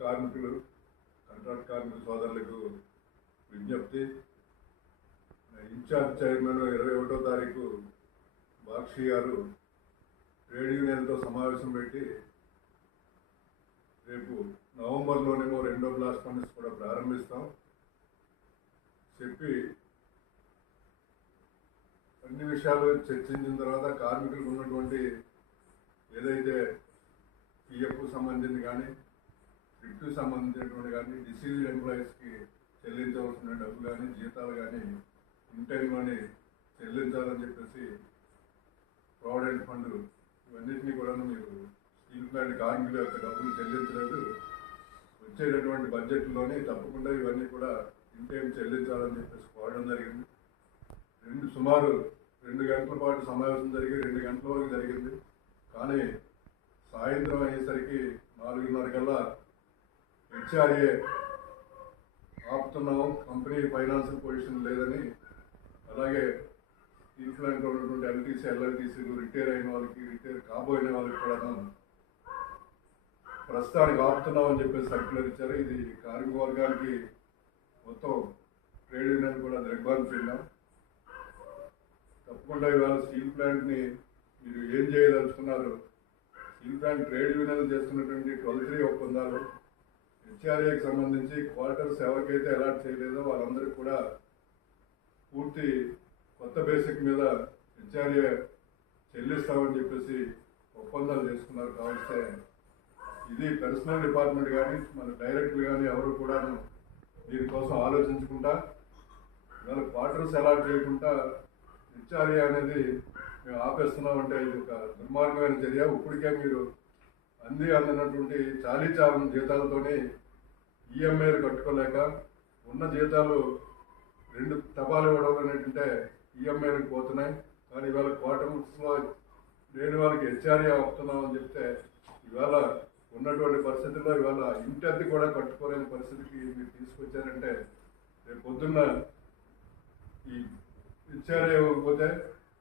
కార్మికులు కాంట్రాక్ట్ కార్మిక సోదరులకు విజ్ఞప్తి. ఇన్ఛార్జ్ చైర్మన్ ఇరవై ఒకటో తారీఖు బాక్షి గారు ట్రేడ్ యూనియన్తో సమావేశం పెట్టి రేపు నవంబర్లోనేమో రెండో బ్లాస్ట్ ఫండ్స్ కూడా ప్రారంభిస్తాం. చెప్పి అన్ని విషయాలు చర్చించిన తర్వాత కార్మికులకు ఉన్నటువంటి ఏదైతే పిఎఫ్ సంబంధించింది కానీ ఫిఫ్ట్ సంబంధించినటువంటి కానీ డిసీజ్ ఎంప్లాయీస్కి చెల్లించవలసిన డబ్బు కానీ జీతాలు కానీ ఇన్ టైంలోనే చెల్లించాలని చెప్పేసి ప్రావిడెంట్ ఫండ్ ఇవన్నింటినీ కూడా మీరు స్టీల్ ప్లాంట్ కార్మికుల యొక్క డబ్బులు చెల్లించలేదు. వచ్చేటటువంటి బడ్జెట్లోనే తప్పకుండా ఇవన్నీ కూడా ఇన్ టైం చెల్లించాలని చెప్పేసి కోరడం జరిగింది. రెండు సుమారు రెండు గంటల పాటు సమావేశం జరిగి రెండు గంటల వరకు జరిగింది. కానీ సాయంత్రం అయ్యేసరికి నాలుగున్నర కల్లా హెచ్ఆర్ఏ ఆపుతున్నాము. కంపెనీ ఫైనాన్షియల్ పొజిషన్ లేదని. అలాగే స్టీల్ ప్లాంట్లో ఉన్నటువంటి ఎల్టీసీ ఎల్ఎల్టీసీలు రిటైర్ అయిన వాళ్ళకి రిటైర్ కాబోయిన వాళ్ళకి కూడా ప్రస్తుతానికి ఆపుతున్నామని చెప్పేసి సర్క్యులర్ ఇచ్చారు. ఇది కార్మిక వర్గానికి మొత్తం ట్రేడ్ యూనియన్ కూడా దగ్గర తిన్నాం తప్పకుండా ఇవాళ స్టీల్ ప్లాంట్ని మీరు ఏం చేయదలుచుకున్నారు స్టీల్ ట్రేడ్ యూనియన్ చేస్తున్నటువంటి ట్వెల్వ్ త్రీ ఒప్పందాలు హెచ్ఆర్ఏకి సంబంధించి క్వార్టర్స్ ఎవరికైతే అలాట్ చేయలేదో వాళ్ళందరికీ కూడా పూర్తి కొత్త బేసిక్ మీద హెచ్ఆర్ఏ చెల్లిస్తామని చెప్పేసి ఒప్పందాలు చేసుకున్నారు. కావలిస్తే ఇది పర్సనల్ డిపార్ట్మెంట్ కానీ మన డైరెక్టర్ కానీ ఎవరు కూడా దీనికోసం ఆలోచించుకుంటా ఇవాళ క్వార్టర్స్ అలాట్ చేయకుండా హెచ్ఆర్ఏ అనేది మేము ఆపేస్తున్నామంటే ఇది ఒక దుర్మార్గమైన చర్య. ఇప్పటికే మీరు అంది అందినటువంటి చాలీ చాలని జీతాలతోని ఈఎంఐలు కట్టుకోలేక ఉన్న జీతాలు రెండు తపాలు ఇవ్వడం అనేటంటే ఈఎంఐలకు పోతున్నాయి. కానీ ఇవాళ క్వార్టర్స్లో లేని వాళ్ళకి హెచ్ఆర్ఏ అని చెప్తే ఇవాళ ఉన్నటువంటి పరిస్థితుల్లో ఇవాళ ఇంటి అద్దె కూడా కట్టుకోలేని పరిస్థితికి మీరు తీసుకొచ్చారంటే రేపు పొద్దున్న ఈ హెచ్ఆర్ఏ ఇవ్వకపోతే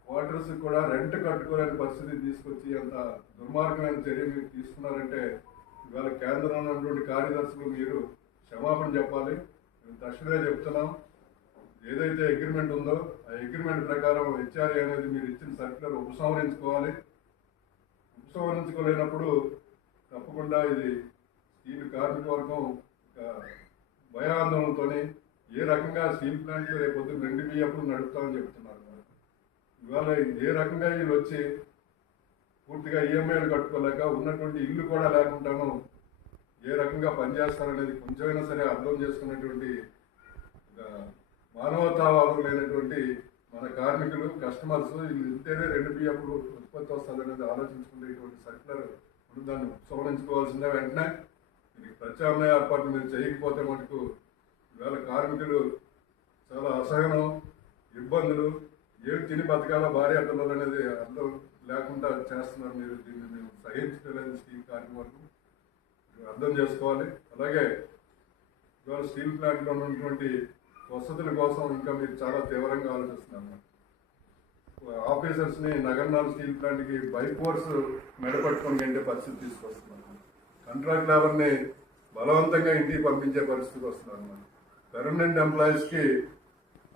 క్వార్టర్స్ కూడా రెంట్ కట్టుకోలేని పరిస్థితి తీసుకొచ్చి అంత దుర్మార్గమైన చర్య మీరు తీసుకున్నారంటే ఇవాళ కేంద్రంలో ఉన్నటువంటి కార్యదర్శులు మీరు క్షమాపణ చెప్పాలి. మేము తక్షణమే చెప్తున్నాం. ఏదైతే అగ్రిమెంట్ ఉందో ఆ అగ్రిమెంట్ ప్రకారం హెచ్ఆర్ఏ అనేది మీరు ఇచ్చిన సర్క్యులర్ ఉపసంహరించుకోవాలి. ఉపసంహరించుకోలేనప్పుడు తప్పకుండా ఇది స్టీల్ కార్మిక వర్గం ఒక భయాందోళనతోని ఏ రకంగా స్టీల్ ప్లాంట్లు రేపు పొద్దున్న రెండు బియ్యప్పుడు నడుపుతామని చెప్తున్నారు. ఇవాళ ఏ రకంగా వీళ్ళు వచ్చి పూర్తిగా ఈఎంఐలు కట్టుకోలేక ఉన్నటువంటి ఇల్లు కూడా లేకుండాను ఏ రకంగా పనిచేస్తారనేది కొంచెమైనా సరే అర్థం చేసుకున్నటువంటి ఒక మానవతావాదం లేనటువంటి మన కార్మికులు కస్టమర్స్ వీళ్ళు ఇంతేనే రెండు బియ్యప్పుడు ఉత్పత్తి వస్తుందనేది ఆలోచించుకునేటువంటి సర్కులర్ ఇప్పుడు దాన్ని ఉపసంహరించుకోవాల్సిందే. వెంటనే దీనికి ప్రత్యామ్నాయ ఏర్పాట్లు మీరు చేయకపోతే మటుకు ఇవాళ కార్మికులు చాలా అసహనం ఇబ్బందులు ఏడు తిని బతకాల? భార్య పిల్లలు అనేది అర్థం లేకుండా చేస్తున్నారు మీరు. దీన్ని మేము సహించలేదు స్టీల్ కార్మికులకు మీరు అర్థం చేసుకోవాలి. అలాగే ఇవాళ స్టీల్ ప్లాంట్లో ఉన్నటువంటి వసతుల కోసం ఇంకా మీరు చాలా తీవ్రంగా ఆలోచిస్తున్నారు. ఆఫీసర్స్ని నగర్నాల్ స్టీల్ ప్లాంట్కి బై ఫోర్స్ మెడపట్టుకొని వెళ్ళే పరిస్థితి తీసుకొస్తున్నారు. కాంట్రాక్ట్ లేబర్ని బలవంతంగా ఇంటికి పంపించే పరిస్థితికి వస్తున్నారు. పెర్మనెంట్ ఎంప్లాయీస్కి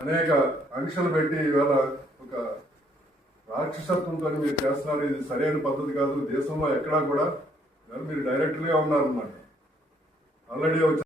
అనేక ఆంక్షలు పెట్టి ఇవాళ ఒక రాక్షసత్వంతో మీరు చేస్తున్నారు. ఇది సరైన పద్ధతి కాదు. దేశంలో ఎక్కడా కూడా మీరు డైరెక్టర్గా ఉన్నారన్నమాట. ఆల్రెడీ